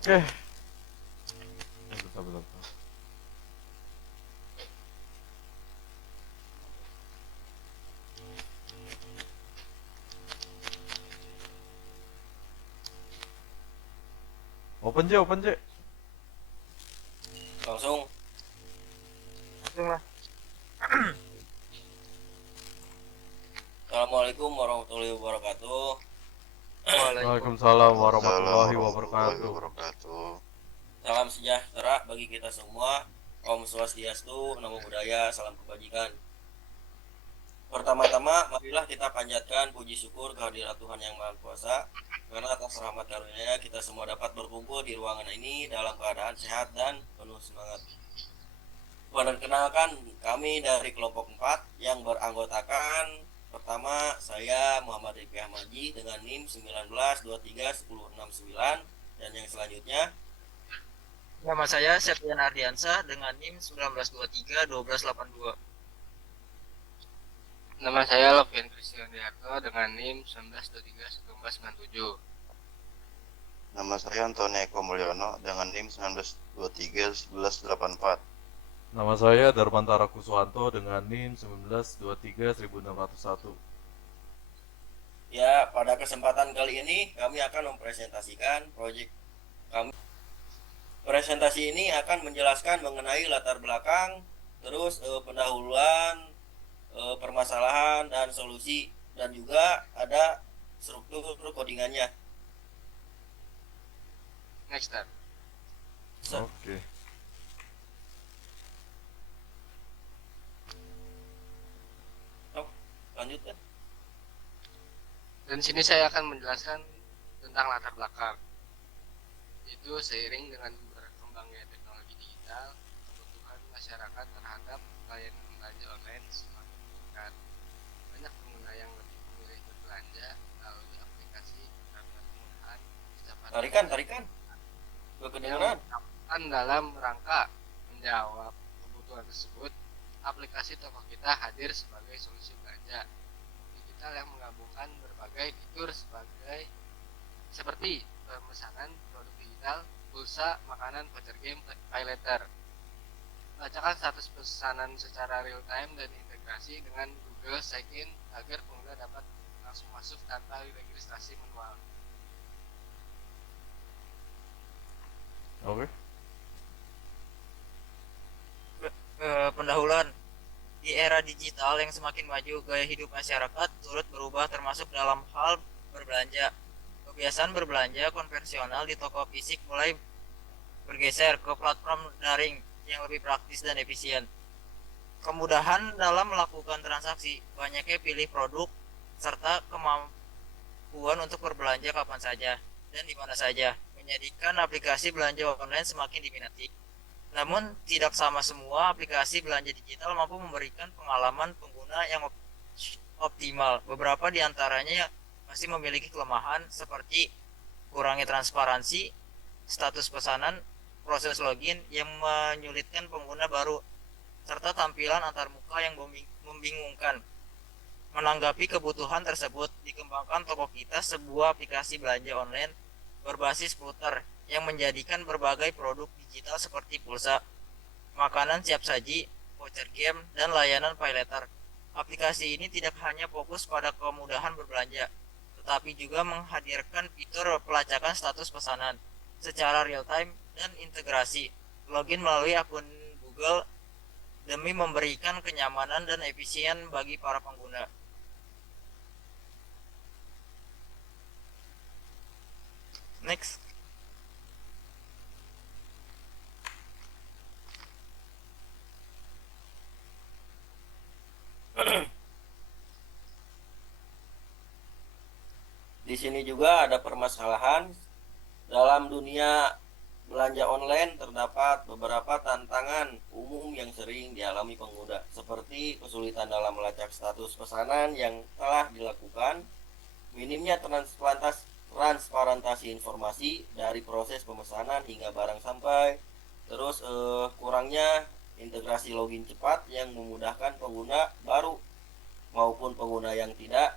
Eh, bentar, bentar, bentar. Open J, open J. Langsung. Langsung lah. Assalamualaikum warahmatullahi wabarakatuh. Waalaikumsalam Waalaikumsalam warahmatullahi warahmatullahi wabarakatuh. wabarakatuh. Salam sejahtera bagi kita semua. Om Swastiastu, Namo Buddhaya, salam kebajikan. Pertama-tama, marilah kita panjatkan puji syukur kehadirat Tuhan Yang Maha Kuasa, karena atas rahmat karunia kita semua dapat berkumpul di ruangan ini dalam keadaan sehat dan penuh semangat. Perkenalkan, kami dari kelompok 4 yang beranggotakan pertama saya Muhammad Rifki Ahmadji dengan NIM 19231069, dan yang selanjutnya Nama saya Septian Ardiansah dengan NIM 19231282. Nama saya Lovian Kristiandiarto dengan NIM 19231497. Nama saya Antoni Eko Mulyono dengan NIM 19231184. Nama saya Darmantara Kuswanto dengan NIM 19231601. ya, pada kesempatan kali ini kami akan mempresentasikan proyek kami. Presentasi ini akan menjelaskan mengenai latar belakang, terus pendahuluan, permasalahan dan solusi, dan juga ada struktur codingannya. Next step. Oke. Lanjut kan? Dan sini saya akan menjelaskan tentang latar belakang. Itu seiring dengan berkembangnya teknologi digital, kebutuhan masyarakat terhadap layanan belanja online semakin meningkat. Banyak pengguna yang lebih memilih berbelanja melalui aplikasi karena kemudahan kecepatan Tarikan. Gue yang kedengeran. dilakukan dalam rangka menjawab kebutuhan tersebut. Aplikasi toko kita hadir sebagai solusi belanja digital yang menggabungkan berbagai fitur seperti pemesanan produk digital, pulsa, makanan, voucher game, pay letter. Bacakan status pesanan secara real time dan integrasi dengan Google Check-in agar pengguna dapat langsung masuk tanpa registrasi manual. Oke. Pendahuluan. Di era digital yang semakin maju, gaya hidup masyarakat turut berubah termasuk dalam hal berbelanja. Kebiasaan berbelanja konvensional di toko fisik mulai bergeser ke platform daring yang lebih praktis dan efisien. Kemudahan dalam melakukan transaksi, banyaknya pilih produk, serta kemampuan untuk berbelanja kapan saja dan di mana saja, menjadikan aplikasi belanja online semakin diminati. Namun, tidak sama semua aplikasi belanja digital mampu memberikan pengalaman pengguna yang optimal. Beberapa di antaranya masih memiliki kelemahan seperti kurangnya transparansi, status pesanan, proses login yang menyulitkan pengguna baru, serta tampilan antarmuka yang membingungkan. Menanggapi kebutuhan tersebut, dikembangkan toko kita sebuah aplikasi belanja online berbasis Flutter yang menjadikan berbagai produk digital seperti pulsa, makanan siap saji, voucher game, dan layanan pay letter. Aplikasi ini tidak hanya fokus pada kemudahan berbelanja, tetapi juga menghadirkan fitur pelacakan status pesanan secara real time dan integrasi login melalui akun Google demi memberikan kenyamanan dan efisien bagi para pengguna. Next. Di sini juga ada permasalahan dalam dunia belanja online. Terdapat beberapa tantangan umum yang sering dialami pengguna, seperti kesulitan dalam melacak status pesanan yang telah dilakukan, minimnya transparansi informasi dari proses pemesanan hingga barang sampai, terus kurangnya integrasi login cepat yang memudahkan pengguna baru maupun pengguna yang tidak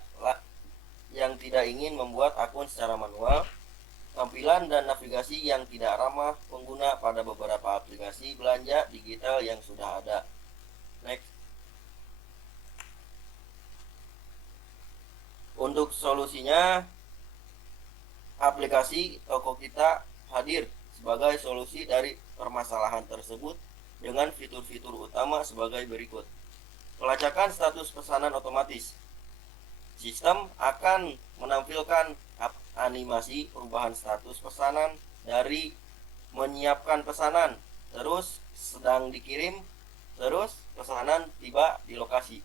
ingin membuat akun secara manual. tampilan dan navigasi yang tidak ramah pengguna pada beberapa aplikasi belanja digital yang sudah ada. Next. Untuk solusinya, aplikasi Tokopedia hadir sebagai solusi dari permasalahan tersebut dengan fitur-fitur utama sebagai berikut. Pelacakan status pesanan otomatis. Sistem akan menampilkan animasi perubahan status pesanan dari menyiapkan pesanan, terus sedang dikirim, terus pesanan tiba di lokasi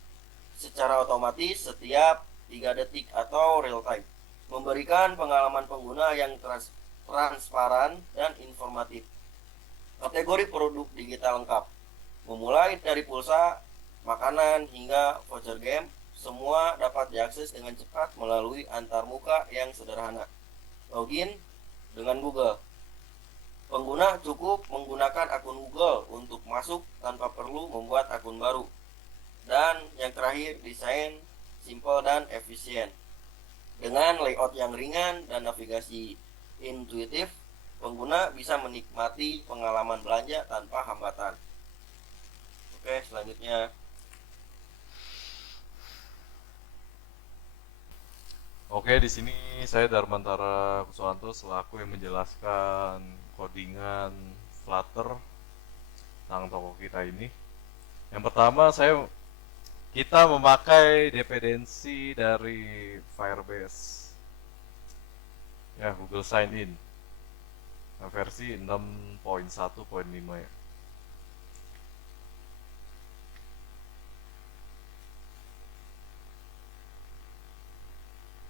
secara otomatis setiap 3 detik atau real time, memberikan pengalaman pengguna yang transparan dan informatif. Kategori produk digital lengkap, memulai dari pulsa, makanan, hingga voucher game, semua dapat diakses dengan cepat melalui antarmuka yang sederhana. Login dengan Google. Pengguna cukup menggunakan akun Google untuk masuk tanpa perlu membuat akun baru. Dan yang terakhir, desain simple dan efisien. Dengan layout yang ringan dan navigasi intuitif, pengguna bisa menikmati pengalaman belanja tanpa hambatan. Oke, selanjutnya. Oke, di sini saya Darmantara Kuswanto selaku yang menjelaskan codingan Flutter tentang toko kita ini. Yang pertama, kita memakai dependensi dari Firebase, ya, Google Sign In, versi 6.1.5 ya.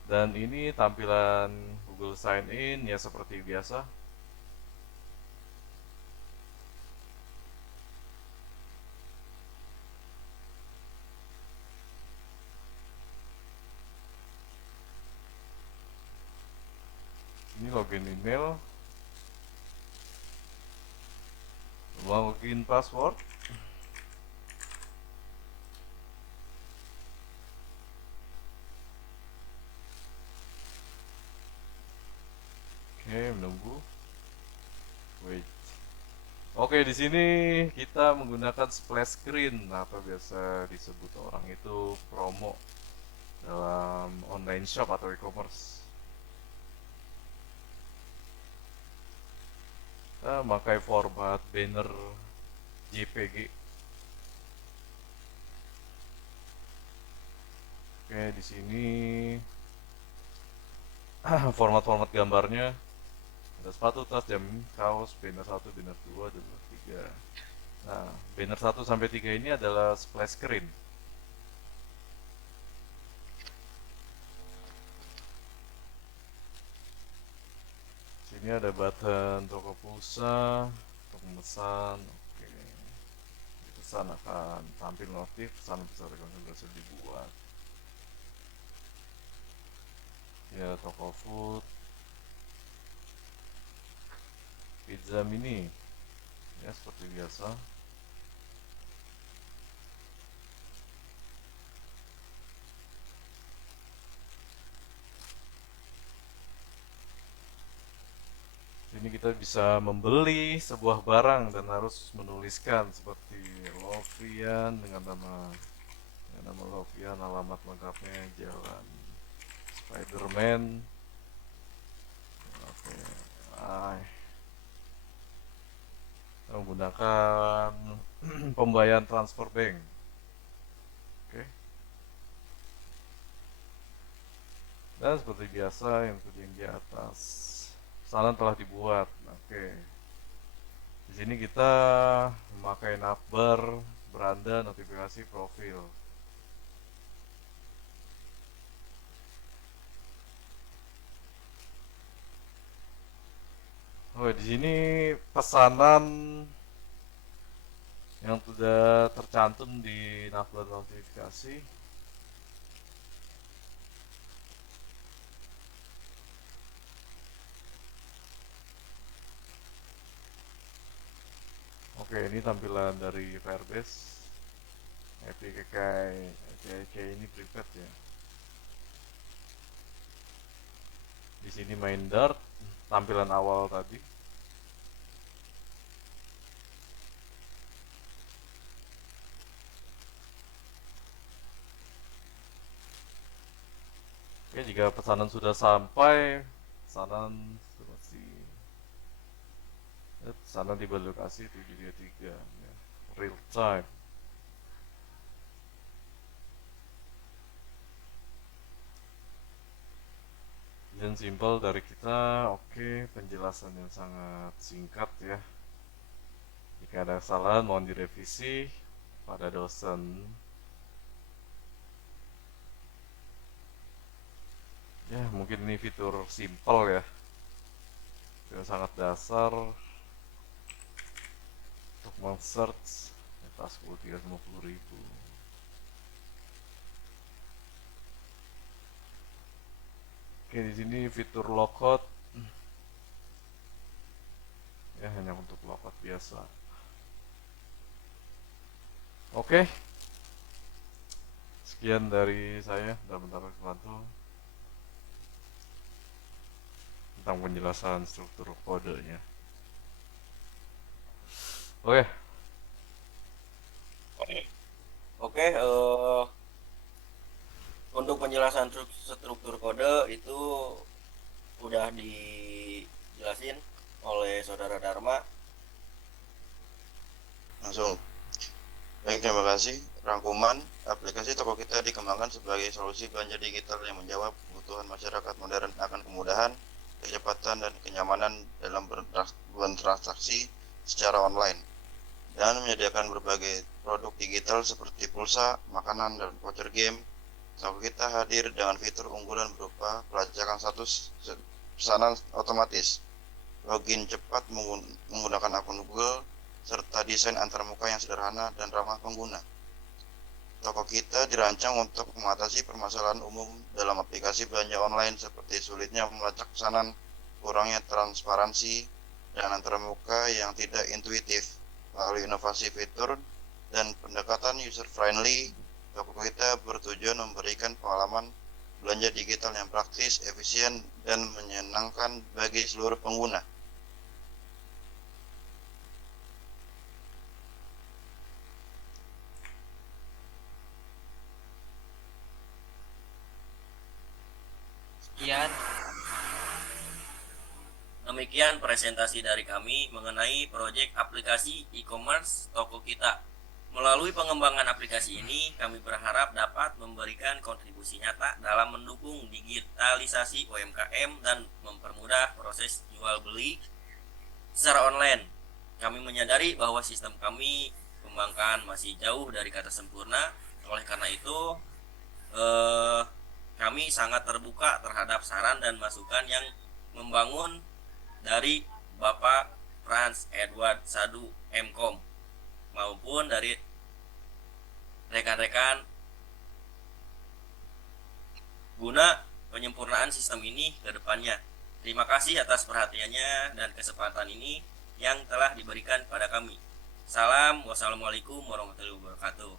Dan ini tampilan Google Sign In ya seperti biasa. Ini login email, login password. Oke, menunggu. Wait. Oke, di sini kita menggunakan splash screen atau biasa disebut orang itu promo dalam online shop atau e-commerce. Kita memakai format banner JPG. Oke, di sini format-format gambarnya ada sepatu, tas, jam, kaos, banner 1, banner 2, dan banner 3. Nah, banner 1 sampai 3 ini adalah splash screen. Sini ada button toko pulsa untuk memesan. Oke. Di pesan akan tampil notif pesan besar yang berhasil dibuat. Ya, toko food, pizza mini, ya seperti biasa. Ini kita bisa membeli sebuah barang dan harus menuliskan seperti Lovian dengan nama Lovian, alamat lengkapnya Jalan Spiderman. Oke, kita menggunakan pembayaran transfer bank. Oke. Dan seperti biasa yang di atas, pesanan telah dibuat. Oke. Di sini kita memakai navbar, beranda, notifikasi, profil. Oh, di sini pesanan yang sudah tercantum di navbar notifikasi. Oke, ini tampilan dari Firebase. APK ini prepaid ya. Di sini main Dart. tampilan awal tadi. Oke, jika pesanan sudah sampai, pesanan pesanan tiba di lokasi 733 ya. Real time. Dan simpel dari kita. Oke, penjelasan yang sangat singkat ya. Jika ada kesalahan mohon direvisi pada dosen. Ya, mungkin ini fitur simpel ya, yang sangat dasar untuk men-search data 10.350.000. Oke, di sini fitur logout ya, hanya untuk logout biasa. Oke, sekian dari saya. Bentar bantu tentang penjelasan struktur kodenya. Oke. Oke, untuk penjelasan struktur kode itu udah dijelasin oleh saudara Dharma. Langsung. Baik, terima kasih. Rangkuman, aplikasi toko kita dikembangkan sebagai solusi belanja digital yang menjawab kebutuhan masyarakat modern akan kemudahan, kecepatan, dan kenyamanan dalam bertransaksi secara online, dan menyediakan berbagai produk digital seperti pulsa, makanan, dan voucher game. Toko kita hadir dengan fitur unggulan berupa pelacakan status pesanan otomatis, login cepat menggunakan akun Google, serta desain antarmuka yang sederhana dan ramah pengguna. Toko kita dirancang untuk mengatasi permasalahan umum dalam aplikasi belanja online seperti sulitnya melacak pesanan, kurangnya transparansi, dan antarmuka yang tidak intuitif. Melalui inovasi fitur dan pendekatan user-friendly, toko kita bertujuan memberikan pengalaman belanja digital yang praktis, efisien, dan menyenangkan bagi seluruh pengguna. Sekian. Demikian presentasi dari kami mengenai proyek aplikasi e-commerce toko kita. Melalui pengembangan aplikasi ini, kami berharap dapat memberikan kontribusi nyata dalam mendukung digitalisasi UMKM dan mempermudah proses jual beli secara online. Kami menyadari bahwa sistem kami kembangkan masih jauh dari kata sempurna. Oleh karena itu, kami sangat terbuka terhadap saran dan masukan yang membangun dari Bapak Franz Edward Sadu Mkom maupun dari rekan-rekan guna penyempurnaan sistem ini ke depannya. Terima kasih atas perhatiannya dan kesempatan ini yang telah diberikan pada kami. Salam, wassalamualaikum warahmatullahi wabarakatuh.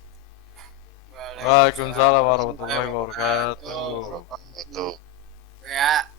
Waalaikumsalam warahmatullahi wabarakatuh. Itu Ya.